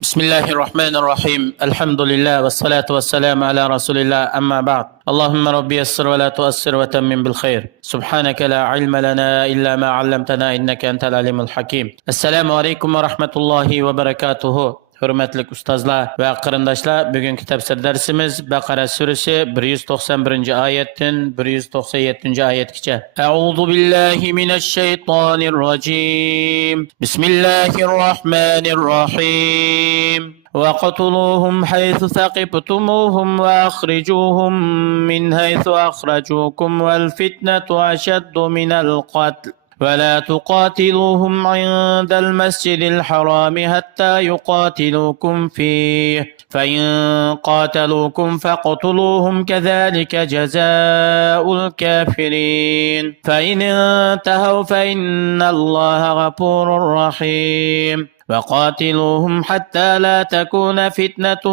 بسم الله الرحمن الرحيم الحمد لله والصلاة والسلام على رسول الله أما بعد اللهم ربي يسر ولا تؤسر وتمم بالخير سبحانك لا علم لنا إلا ما علمتنا إنك أنت العليم الحكيم السلام عليكم ورحمة الله وبركاته Hürmetli ustazlar ve qarindoshlar, bugungi tafsir darsimiz Baqara surasi 191 oyatdan 197 oyatgacha. A'udhu billahi minash shaytonir rojim. Bismillahirrahmanirrahim. وقتلوهم حيث ثقفتموهم وأخرجوهم من حيث أخرجوكم والفتنة أشد من القتل ولا تقاتلوهم عند المسجد الحرام حتى يقاتلوكم فيه فإن قاتلوكم فاقتلوهم كذلك جزاء الكافرين فإن انتهوا فإن الله غفور رحيم وقاتلوهم حتى لا تكون فتنة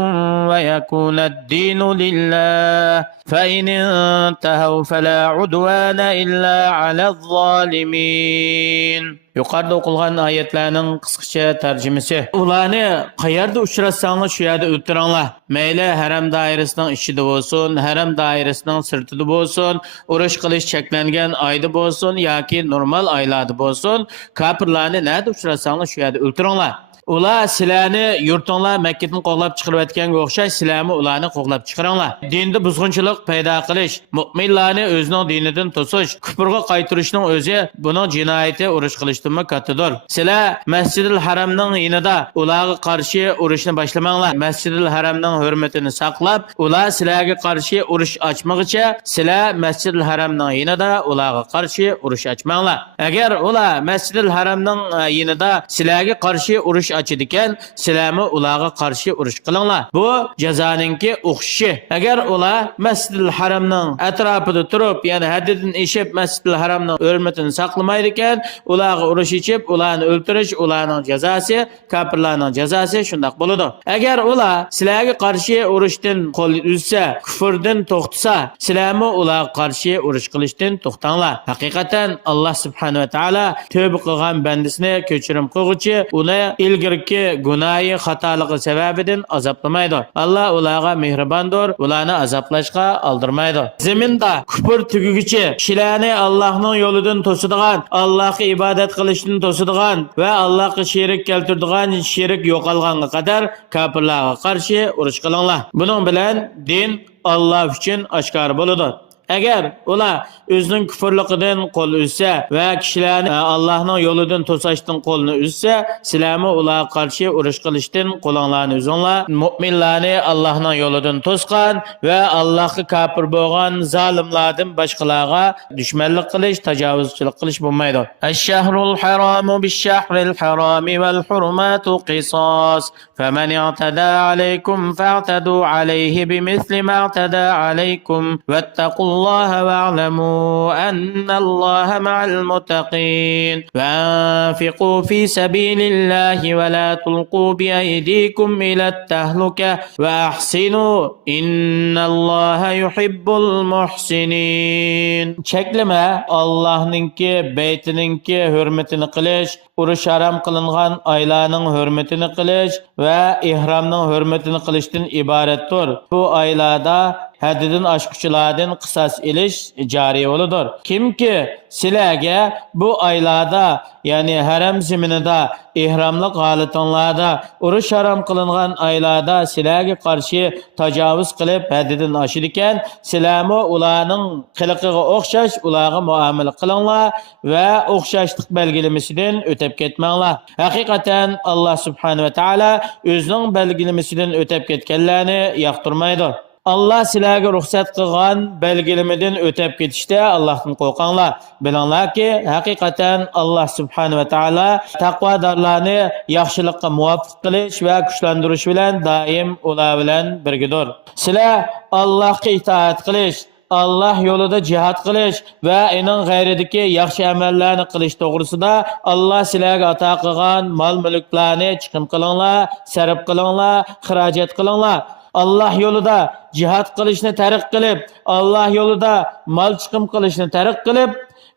ويكون الدين لله فإن انتهوا فلا عدوان إلا على الظالمين. Yuqorida o'qilgan oyatlarning qisqacha tarjimasi. Ularni qayerda uchratsangiz shu yerda o'ltiringlar. Mayli haram doirasining ichida bo'lsin, haram doirasining sirtida bo'lsin, urush qilish cheklangan oyda bo'lsin yoki normal oylarda bo'lsin, kofirlarni nerda uchratsangiz shu yerda o'ltiringlar. Ular sizlarni yurtinglar Makkadan qo'g'lab chiqarayotganga o'xshash, sizlarni ularni qo'g'lab chiqaringlar. Dinda buzg'unchilik paydo qilish, mu'minlarni o'zining dinidan to'sish, kufrga qaytarishning o'zi buning jinoyati urush qilishdan kattadir. Sizlar Masjidil Haramning yonida ularga qarshi urushni boshlamanglar. Masjidil Haramning hurmatini saqlab, ular sizlarga qarshi urush ochmoqcha, sizlar Masjidil Haramning yonida ularga qarshi urush ochmanglar. Agar ular Masjidil Haramning yonida sizlarga qarshi urush açıdiken silahmi ularga qarshi urush qilinglar. Bu jazoninki o'xishi. Agar ular Masjidil Haramning atrofida turib, ya'ni haddidan eshib Masjidil Haramning hurmatini saqlamaydi ekan, ularga urush ichib, ularni o'ltirish, ularning jazosi, kofirlarning jazosi shunday bo'ladi. Agar ular sizlarga qarshi urushdan qo'l uzsa, kufrdan to'xtasa, sizlarmi ularga qarshi urush qilishdan to'xtanglar. Haqiqatan Alloh subhanahu va taolo tövbe qilgan bandasini kechirim qilguchi, uni ilgirki gunohi xatoligi sababidan azoblamaydi. Alloh ularga mehribondir, ularni azoblashga oldirmaydi. Zaminda kufr tugugichi kishilarni Allohning yo'lidan to'sadigan, Allohga ibodat qilishdan to'sadigan va Allohga sherik keltiradigan sherik yo'qolganga qadar kofirlarga qarshi urush qilinglar. Buning bilan din Alloh uchun oshkor bo'ladi. Agar ular o'zining kufrligidan qo'l uzsa va kishilarni Allohning yo'lidan to'sashdan qo'lni uzsa, sizlarmi ularga qarshi urush qilishdan qo'linglarni uzinglar. Mu'minlarni Allohning yo'lidan to'sgan va Allohga kofir bo'lgan zolimlardan boshqalarga dushmanlik qilish, tajovuzchilik qilish bo'lmaydi. Ash-shahrul haramu bish-shahril harami val hurmatu qisas. Faman i'tada alaykum fa'tadu alayhi bimithli ma i'tada alaykum wattaqu الله واعلموا أن الله مع المتقين وأنفقوا في سبيل الله ولا تلقوا بأيديكم إلى التهلكة وأحسنوا إن الله يحب المحسنين. Çekleme Allah'ınki beytininki hürmetini kılış, uruş haram kılıngan aylarının hürmetini kılış ve ihramның hürmetini kılıştan ibarettir. Bu aylarda haddidan oshquchilardan qisas ilish joriy bo'ladir. Kimki sizlarga bu oylarda, ya'ni haram zaminida, ihromlik holatinglarda, urush haram qilingan oylarda sizlarga qarshi tajovuz qilib haddidan oshir ekan, sizlarmi ularning qiliqiga o'xshash ularga muomala qilinglar va o'xshashlik belgilamasidan o'tib ketmanglar. Haqiqatan Alloh subhanahu va taolo o'zining belgilamasidan o'tib ketganlarni yoqtirmaydi. Allah sizlarga ruxsat qilgan belgilimidan o'tib ketishda Allohdan qo'rqinglar. Bilinglar ki haqiqatan Alloh subhanahu va taolo taqvodorlarni yaxshilikqa muvaffaq qilish va kuchlantirish bilan doim ular bilan birgadir. Sizlar Allohga itoat qilish, Allah yo'lida jihad qilish va uning g'ayridagi yaxshi amallarni qilish to'g'risida Alloh sizlarga ato qilgan mol-mulklarni chiqim qilinglar, sarf qilinglar, xarajat qilinglar. Allah yo'lida jihad qilishni targ'ib qilib, Allah yo'lida mol chiqim qilishni targ'ib qilib,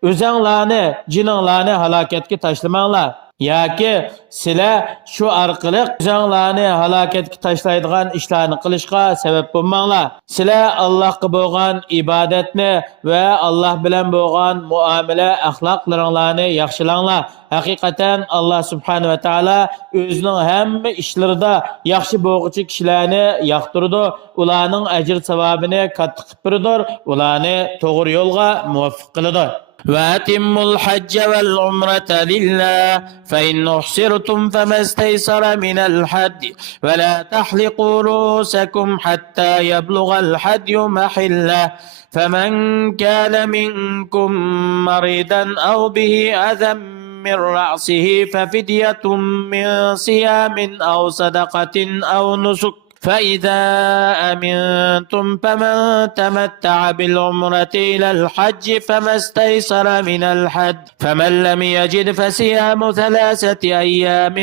o'zinglarni, jininglarni halokatga tashlamanglar. yoki sizlar shu orqali o'zinglarni halokatga tashlaydigan ishlarni qilishga sabab bo'lmanglar. Sizlar Allohga bo'lgan ibodatni va Alloh bilan bo'lgan muomala axloqlaringlarni yaxshilanglar. Haqiqatan Alloh subhanahu va taolo o'zining hamma ishlarida yaxshi bo'lg'uchi kishilarni yoqtirdi. Ularning ajr savobini katta qilib berdi. Ularni to'g'ri yo'lga muvaffaq qiladi. وأتموا الحج والعمرة لله فإن أحصرتم فما استيسر من الحج ولا تحلقوا رؤوسكم حتى يبلغ الحج محله فمن كان منكم مريضا أو به أذى من رأسه ففدية من صيام أو صدقة أو نسك فإذا أمنتم فمن تمتع بالعمرة إلى الحج فما استيسر من الحج فمن لم يجد فصيام 3 أيام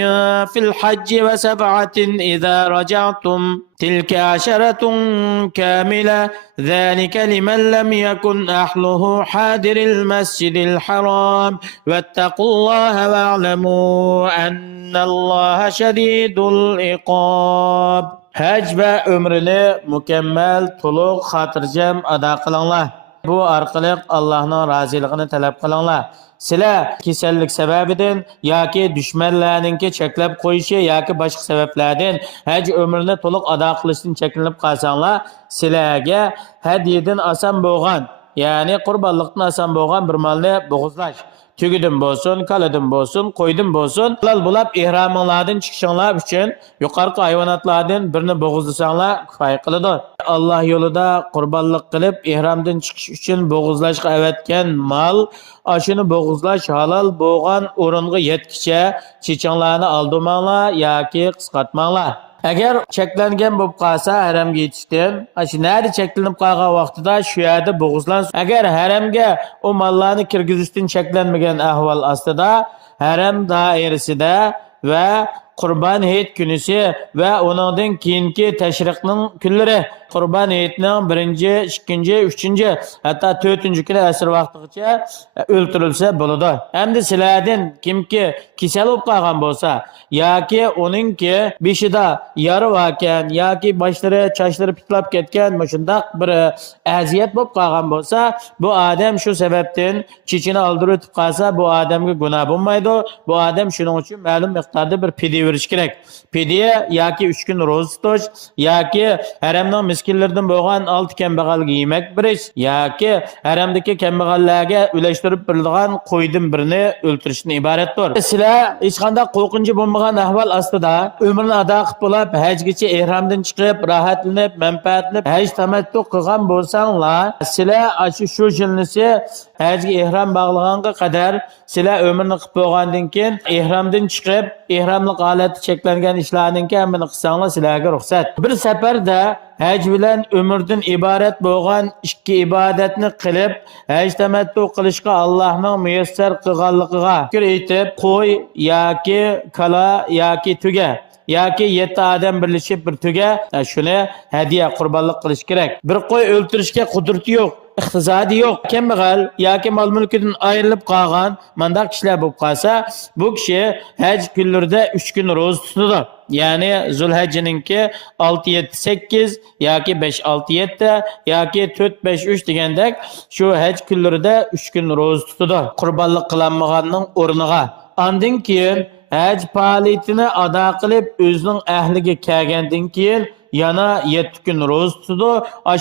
في الحج و7 إذا رجعتم تلك 10 كاملة ذلك لمن لم يكن أهله حاضر المسجد الحرام واتقوا الله واعلموا أن الله شديد العقاب. Hac ve ömrünü mükemmel, to'liq, xotirjam ado qilinglar. Bu orqali Allohning roziligini talab qilinglar. Sizlar kasallik sababidan yoki dushmanlarninki cheklab qo'yishi yoki boshqa sabablardan hac ömrini to'liq ado qilishdan cheklanib qolsanglar, sizlarga hadiyadan oson bo'lgan, ya'ni qurbonlikdan oson bo'lgan bir molni bo'g'izlash, tügüdün bolsun, kalıdın bolsun, koydun bolsun. Halal bulab ihramınlardan çıkışınlar için yukarı hayvanatlardan birini boğuzlasanlar kifayet kılıdır. Allah yolunda kurbanlık kılıp ihramdan çıkış için boğuzlaşqa evetken mal, aşını boğuzlaş halal boğan orungu yetkiçe çiçanlarını aldırmanlar yaki kıskatmanlar. Agar cheklangan bo'lib qolsa haramga yetishdan, shu nerede cheklanib qolgan vaqtida shu yerda bo'g'izlansin. Agar haramga o mollarni kirgizishdan cheklanmagan ahvol ostida haram doirasida va Qurban Hayit kunisi va uningdan keyingi tashriqning kunlari Qurban Hayitning 1, 2, 3, hatto 4-kuni asr vaqtigacha o'ltirilsa bo'ladi. Endi sizlardan kimki kasal bo'lib qolgan bo'lsa yoki uningki beshida yara ekan yoki boshlari, chochlari pitlab ketgan shundaq bir aziyat bo'lib qolgan bo'lsa, bu odam shu sababdan chichini oldirib o'tib qolsa, bu odamga gunoh bo'lmaydi. Bu odam shuning uchun ma'lum miqdorda bir fidya verish kerak. Fidya yoki 3 kun ro'za tutish yoki haramning miskinlardan bo'lgan 6 kambag'alga yemak berish yoki haramdagi kambag'allarga ulashtirib berilgan qo'ydan birini o'ltirishdan iboratdir. Sizlar hech qanday qo'rqinchi bo'lmagan ahvol ostida umrni ado qilib bo'lib, hajgacha ihramdan chiqib, rohatlanib, manfaatlanib, haj tamattu qilgan bo'lsanglar, sizlar shu yilnisi hajga ihrom bog'laganga qadar sizlar umrni qilib bo'lgandan keyin ihromdan chiqib, ihromlik holatda cheklangan ishlarning hammani qilsanglar sizlarga ruxsat. Bir safarda haj bilan umrdan iborat bo'lgan ikki ibodatni qilib, haj tamattu qilishga Allohning muyassar qilganligiga shukr aytib, qo'y yoki kala yoki tuga yoki 7 odam birlashib bir tuga shuni hadiya qurbonlik qilish kerak. Bir qo'y o'ltirishga qudrati yo'q, iqtisodi yo'q, kambag'al yoki mol mulkidan ayrilib qolgan mandaq kishilar bo'lib qolsa, bu kishi haj kunlarida 3 kun ro'za tutadi. Ya'ni Zulhajjiningki 6, 7, 8 yoki 5, 6, 7 yoki 4, 5, 3 degandek shu haj kunlarida 3 kun ro'za tutadi. Qurbonlik qilinmaganning o'rniga. Ondan keyin haj faoliyatini ado qilib o'zining ahliga kelgandan keyin yana 7 kun ro'za tutadi.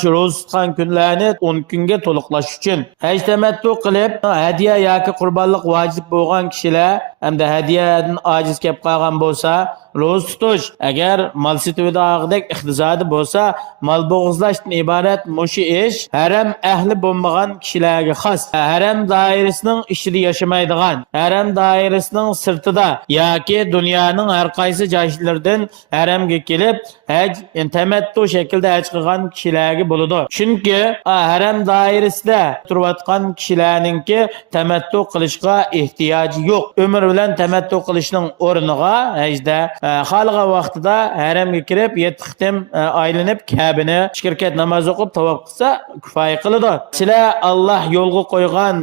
Shu ro'za tutgan kunlarni 10 kunga to'liqlash uchun haj tamattu qilib hadiya yoki qurbonlik vojib bo'lgan kishilar hamda hadiyadan ojiz kelib qolgan bo'lsa ro'za tutish. Agar mol sotuvdagidek iqtisodi bo'lsa, mol bo'g'izlashdan iborat mushu ish haram ahli bo'lmagan kishilarga xos. Haram doirasining ichida yashamaydigan, haram doirasining sirtida yoki dunyoning har qaysi joylaridan haramga kelib haj tamattu shaklda haj qilgan kishilarga bo'ladi. Chunki haram doirasida turayotgan kishilarningki tamattu qilishga ehtiyoji yo'q. Umr bilan tamattu qilishning o'rniga hajda xalqa vaqtida haramga kirib 7 qitim aylanib Ka'bani 2 rakat namoz o'qib tavof qilsa kifoya qiladi. Sizlar Alloh yo'lga qo'ygan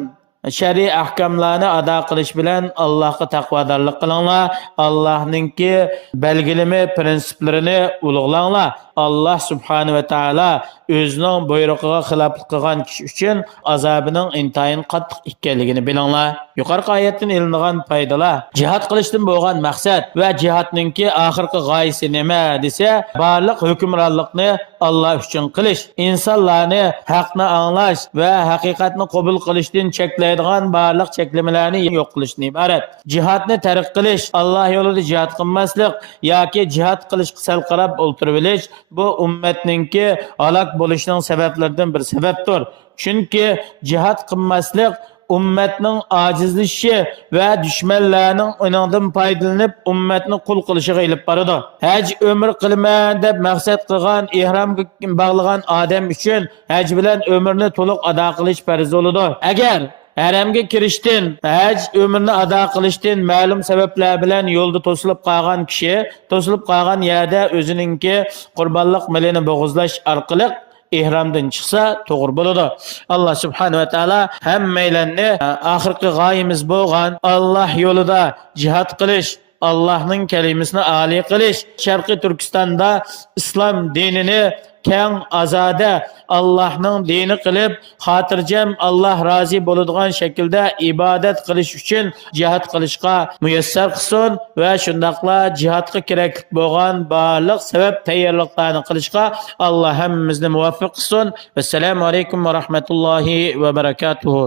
Şer'i ahkamlarni ado qilish bilan Allohga taqvodorlik qilinglar. Allohningki belgilimi prinsiplarini ulug'langlar. Allah subhanahu va taolo o'zining buyrug'iga xiloflik qilgan kishi uchun azobining intayin qattiq ekanligini bilinglar. Yuqorqi oyatdan ilingan foydalar. Jihad qilishdan bo'lgan maqsad va jihadningki oxirgi g'oyasi nima desa, barliq hukmronlikni Allah uchun qilish, insonlarni haqni anglash va haqiqatni qabul qilishdan cheklaydigan barliq cheklamalarni yo'q qilishdan iborat. Jihadni tark qilish, Allah yo'lida jihad qilmaslik yoki jihad qilishga sal qarab o'ltirib olish bu ummatningki halok bo'lishining sabablaridan bir sababdir. Chunki jihad qilmaslik ummatning ojizlashishi va dushmanlarning uningdan foydalanib ummatni qul qilishiga ilib boradi. Haj umr qilman deb maqsad qilgan, ihromga bog'lagan odam uchun haj bilan umrni to'liq ado qilish farz bo'ladi. Agar haramga kirishdan, haj umrni ado qilishdan ma'lum sabablar bilan yo'lda to'silib qolgan kishi, to'silib qolgan yerda o'ziningki qurbonlik milini bo'g'izlash orqali ihromdan chiqsa to'g'ri bo'ladi. Alloh subhanahu va taolo hammalarni oxirgi g'oyamiz bo'lgan Alloh yo'lida jihad qilish, Allohning kalimasini oliy qilish, Sharqiy Turkistonda islom dinini keng azoda Allohning dini qilib, xotirjam Alloh rozi bo'ladigan shaklda ibodat qilish uchun jihad qilishga muyassar qilsin va shundaqla jihadga kerakli bo'lgan barliq sabab tayyorliqlarni qilishga Alloh hammamizni muvaffaq qilsin. Assalomu alaykum va rahmatullohi va barakatuh.